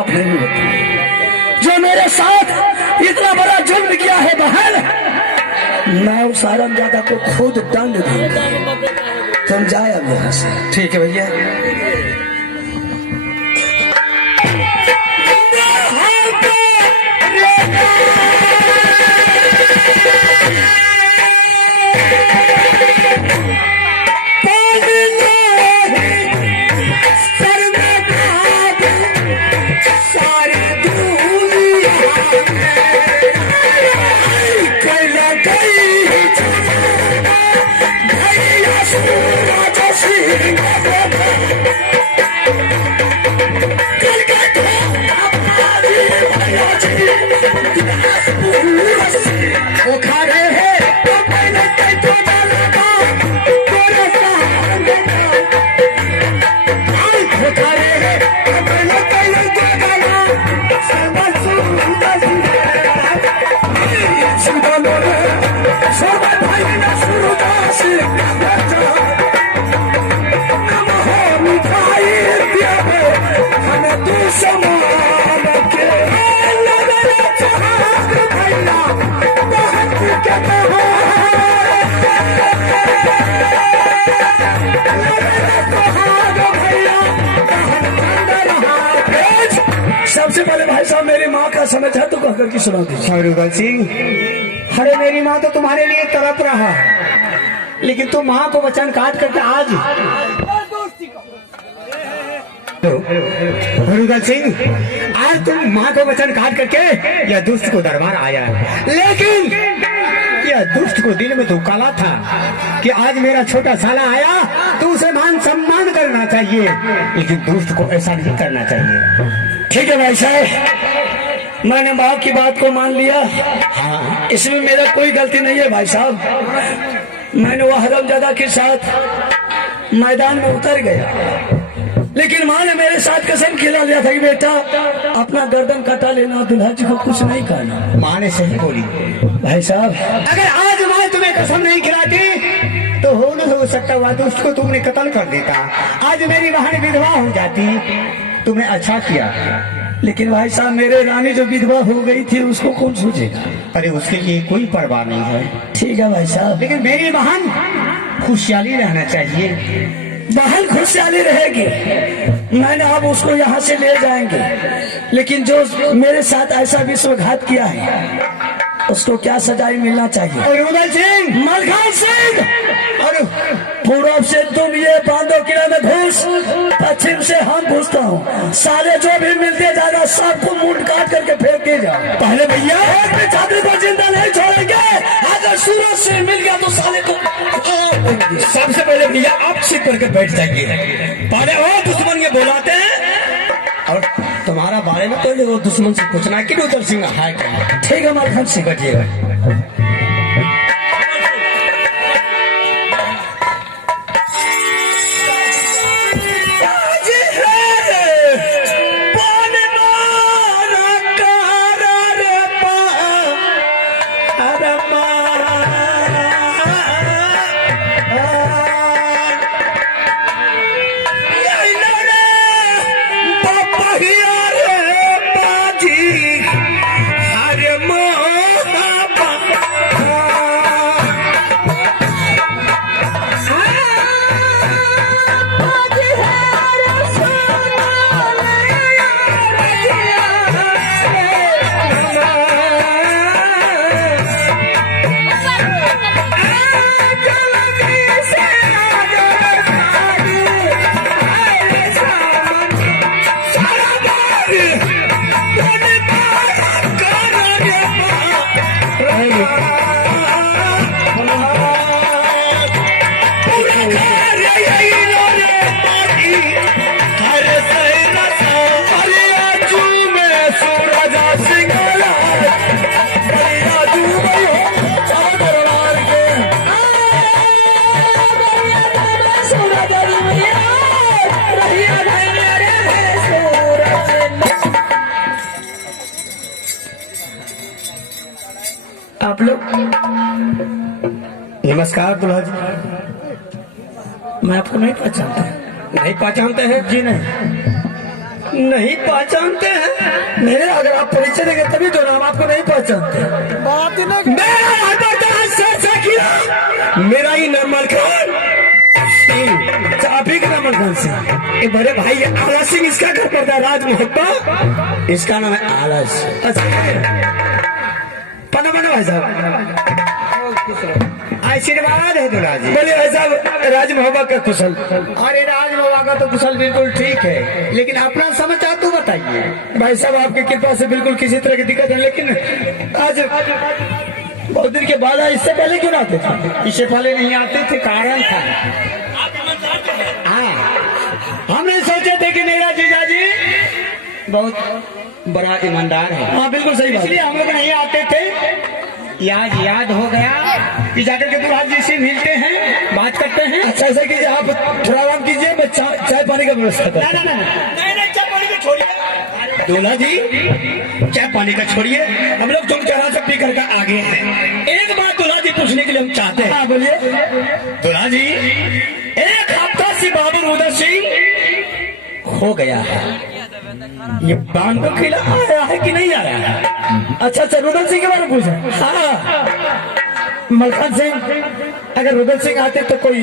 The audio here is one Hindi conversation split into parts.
माफ नहीं होती। जो मेरे साथ इतना बड़ा जुल्म किया है बहन, मैं उस हरामजादा को खुद दंड दूंगा। तुम जाए अब यहाँ से। ठीक है भैया। सबसे पहले भाई साहब मेरी माँ का समय था तो कहकर की सुना दीजिए। रुदल सिंह, अरे मेरी माँ तो तुम्हारे लिए तड़प रहा है, लेकिन तुम माँ को वचन काट करके आज रुदल सिंह, आज तुम माँ को वचन काट करके यह दुष्ट को दरबार आया है, लेकिन यह दुष्ट को दिल में तो काला था कि आज मेरा छोटा साला आया तो उसे मान सम्मान करना चाहिए, लेकिन दुष्ट को ऐसा नहीं करना चाहिए। ठीक है भाई साहब, मैंने माँ की बात को मान लिया। हाँ, इसमें मेरा कोई गलती नहीं है भाई साहब। मैंने वो हरामजादा के साथ मैदान में उतर गया, लेकिन माँ ने मेरे साथ कसम खिला लिया था कि बेटा अपना गर्दन कटा लेना, दुल्हा जी को कुछ नहीं करना। माँ ने सही बोली भाई साहब। अगर आज माँ तुम्हें कसम नहीं खिलाती तो हो न हो सकता हुआ दुष्ट को तुमने कत्ल कर देता, आज मेरी बहन विधवा हो जाती। तुमने अच्छा किया, लेकिन भाई साहब मेरे रानी जो विधवा हो गई थी उसको कौन सोचेगा? अरे उसके लिए कोई परवाह नहीं है। ठीक है भाई साहब, लेकिन मेरी बहन खुशहाली रहना चाहिए। बहन खुशहाली रहेगी, मैंने अब उसको यहाँ से ले जाएंगे, लेकिन जो मेरे साथ ऐसा विश्वासघात किया है उसको क्या सजाई मिलना चाहिए? रुदल सिंह, मलखान सिंह, और पूर्व से तुम ये बांधो किला में घुस, पश्चिम से हम घुसता हूँ। सारे जो भी मिलते जाना सबको मुंड काट करके फेंक के जाओ। पहले भैया एक भी छात्र को जिंदा नहीं छोड़ेंगे। अगर सूरज से मिल गया तो साले को सबसे पहले भैया आप सीट करके बैठ जाइए। पहले वो दुश्मन ये बुलाते हैं और तुम्हारा बारे में तो वो दुश्मन से पूछना कि रुदल सिंह है क्या। ठीक है मलखान सिंह, बैठिएगा। आप लोग नमस्कार दुल्हा जी। मैं आपको नहीं पहचानता। नहीं पहचानते हैं? जी नहीं। नहीं पहचानते हैं? पहचानते हैं? मेरा खबरदार सर किया, मेरा ही नाम मलखान सिंह। अच्छा, आप ही का नाम मलखान सिंह? ये बड़े भाई आला सिंह इसका घर पड़ता है, राज मोहब्बा इसका नाम है आलस। अच्छा, पना भाई साहब। आशीर्वाद है दूल्हा जी। बोलिए भाई साहब, राज मोहब्बत का कुशल? अरे राज बाबा का तो कुशल बिल्कुल ठीक है, लेकिन अपना समाचार तो बताइए। भाई साहब, आपकी कृपा से बिल्कुल किसी तरह की दिक्कत है, लेकिन आज बहुत दिन के बाद आए, इससे पहले क्यों ना आते थे? इससे पहले नहीं आते थे, कारण था। हाँ, हमने सोचे थे कि मेरा जीजा जी बहुत बड़ा ईमानदार है, हाँ बिल्कुल सही बात इसलिए है। हम लोग नहीं आते थे। आज याद हो गया कि जाकर के दूल्हा जी से मिलते हैं, बात करते हैं। अच्छा, ऐसा कीजिए, आप थोड़ा आराम कीजिए, मैं चाय पानी का व्यवस्था ना करता ना ना ना, चाय पानी को छोड़िए दूल्हा जी, चाय पानी का छोड़िए, हम लोग तुम चढ़ा सब पी करके आगे हैं। एक बात दूल्हा जी पूछने के लिए हम चाहते हैं। हाँ बोलिए। दूल्हा जी, एक हफ्ता से बाबू उदय सिंह हो गया है, ये बांधो किला आया है कि नहीं आया है? अच्छा, रुदल सिंह के बारे में पूछे? हाँ, मलखान सिंह, अगर रुदल सिंह आते तो कोई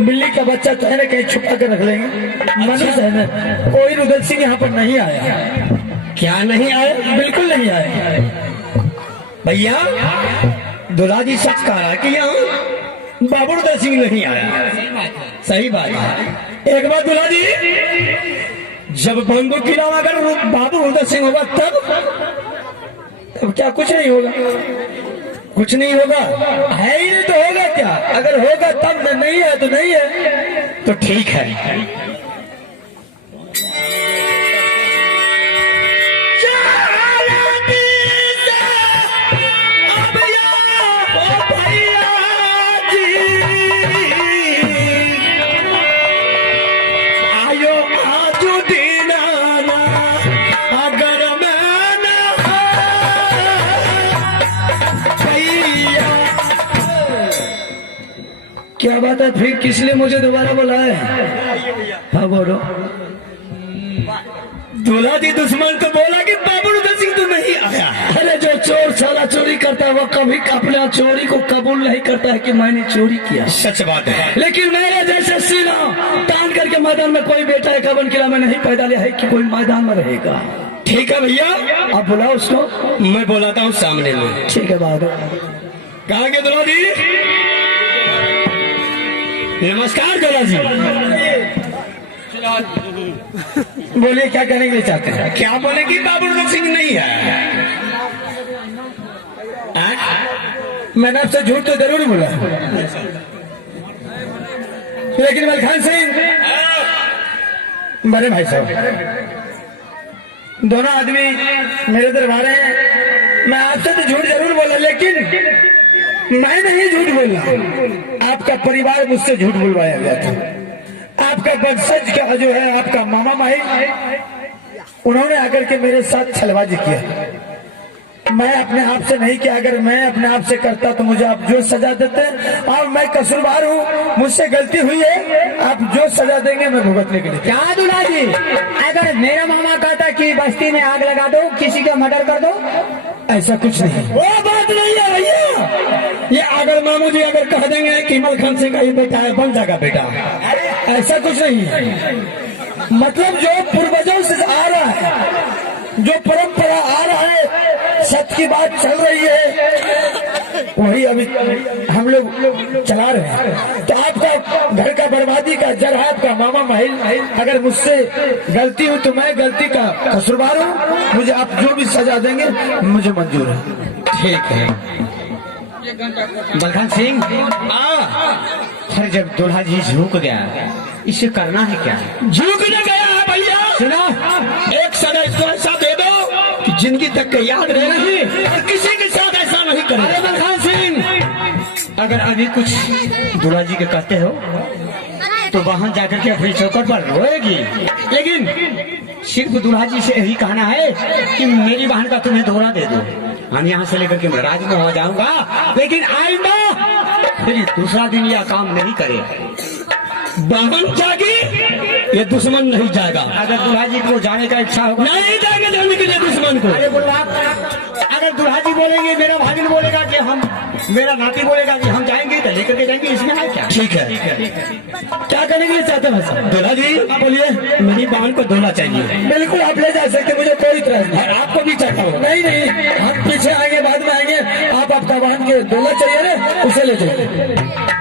बिल्ली का बच्चा तो है ना, कहीं छुपा कर रख लेंगे। मनुष्य है ना, कोई रुदल सिंह यहाँ पर नहीं आया। क्या नहीं आया? बिल्कुल नहीं आया। भैया, दूल्हा जी सच कह रहा है कि यहाँ बाबू उदय सिंह नहीं आया। सही बात है। एक बार दूल्हा जी, जब बंदूक किला अगर बाबू उदय सिंह होगा तब क्या कुछ नहीं होगा? कुछ नहीं होगा। है ही नहीं तो होगा क्या? अगर होगा तब, नहीं है तो नहीं है। तो ठीक है। क्या बात है, फिर किस लिए मुझे दोबारा बुलाया? हाँ बोलो। दूल्हा जी, दुश्मन तो बोला कि बाबू उदय सिंह तो नहीं आया। अरे जो चोर साला चोरी करता है वो कभी अपना चोरी को कबूल नहीं करता है कि मैंने चोरी किया। सच बात है। लेकिन मेरे जैसे सीना तान करके मैदान में कोई बेटा है कबन किला में नहीं पैदा लिया है कि कोई मैदान में रहेगा। ठीक है भैया, आप बुलाओ उसको। मैं बुलाता हूँ सामने में। ठीक है बाबू। कहा गया दूल्हा जी? नमस्कार दूल्हा जी। बोलिए, क्या कहने के लिए चाहते हैं? क्या बोले कि बाबू उदय सिंह नहीं है? मैंने आपसे झूठ तो जरूर बोला, लेकिन मलखान सिंह, बड़े भाई साहब, दोनों आदमी मेरे दरबार हैं। मैं आपसे तो झूठ जरूर बोला, लेकिन मैं नहीं झूठ बोला। आपका परिवार मुझसे झूठ बुलवाया गया था। आपका वंशज का जो है, आपका मामा माई, उन्होंने आकर के मेरे साथ छलबाजी किया। मैं अपने आप से नहीं किया। अगर मैं अपने आप से करता तो मुझे आप जो सजा देते, और मैं कसूरवार हूँ, मुझसे गलती हुई है, आप जो सजा देंगे मैं भुगतने के लिए। क्या दूल्हा जी, अगर मेरा मामा कहता कि बस्ती में आग लगा दो, किसी का मर्डर कर दो, ऐसा कुछ नहीं। वो बात नहीं है भैया। ये अगर मामू जी अगर कह देंगे कि मलखान सिंह का ये बेटा है, बन जाएगा बेटा, ऐसा कुछ नहीं है। मतलब जो पूर्वजों से आ रहा है, जो परंपरा आ रहा है, सत्य की बात चल रही है, वही अभी हम लोग चला रहे हैं। तो आपका घर का बर्बादी का जड़ है आपका मामा महल। अगर मुझसे गलती हुई तो मैं गलती का कसूरवार हूँ। मुझे आप जो भी सजा देंगे मुझे मंजूर है। ठीक है। मलखान सिंह, फिर जब दूल्हा जी झुक गया, इसे करना है क्या? झुकने गया है भैया। सुना, एक सजा इसको ऐसा दे दो कि जिंदगी तक के याद रहे नहीं, और किसी के साथ ऐसा नहीं करे। अरे मलखान सिंह, अगर अभी कुछ दूल्हा जी के कहते हो तो वहां जाकर के अपनी चौकट पर रोएगी, लेकिन सिर्फ दूल्हा जी से यही कहना है कि मेरी बहन का तुम्हें दोहरा दे दो। हम यहाँ से लेकर के मैं राज में हो जाऊंगा, लेकिन आइंदा फिर दूसरा दिन यह काम नहीं करे। बहन जागी, ये दुश्मन नहीं जाएगा। अगर दूल्हा जी को जाने का इच्छा होगा, नहीं जाएंगे जाने के लिए दुश्मन को। अरे बुल्ला, अगर दूल्हा जी बोलेंगे मेरा नाती बोलेगा कि हम जाएंगे तो लेकर के जाएंगे, इसमें है क्या? ठीक है। क्या करने के लिए चाहते हैं भाई साहब? दूल्हा जी आप बोलिए। मेरी बहन को दूल्हा चाहिए। बिल्कुल आप ले जा सकते, मुझे कोई इतराज नहीं। और आपको भी चाहता हूँ। नहीं नहीं, हम पीछे आएंगे, बाद में आएंगे। आप अपना बहन के दूल्हा चाहिए ना, उसे ले जाइए।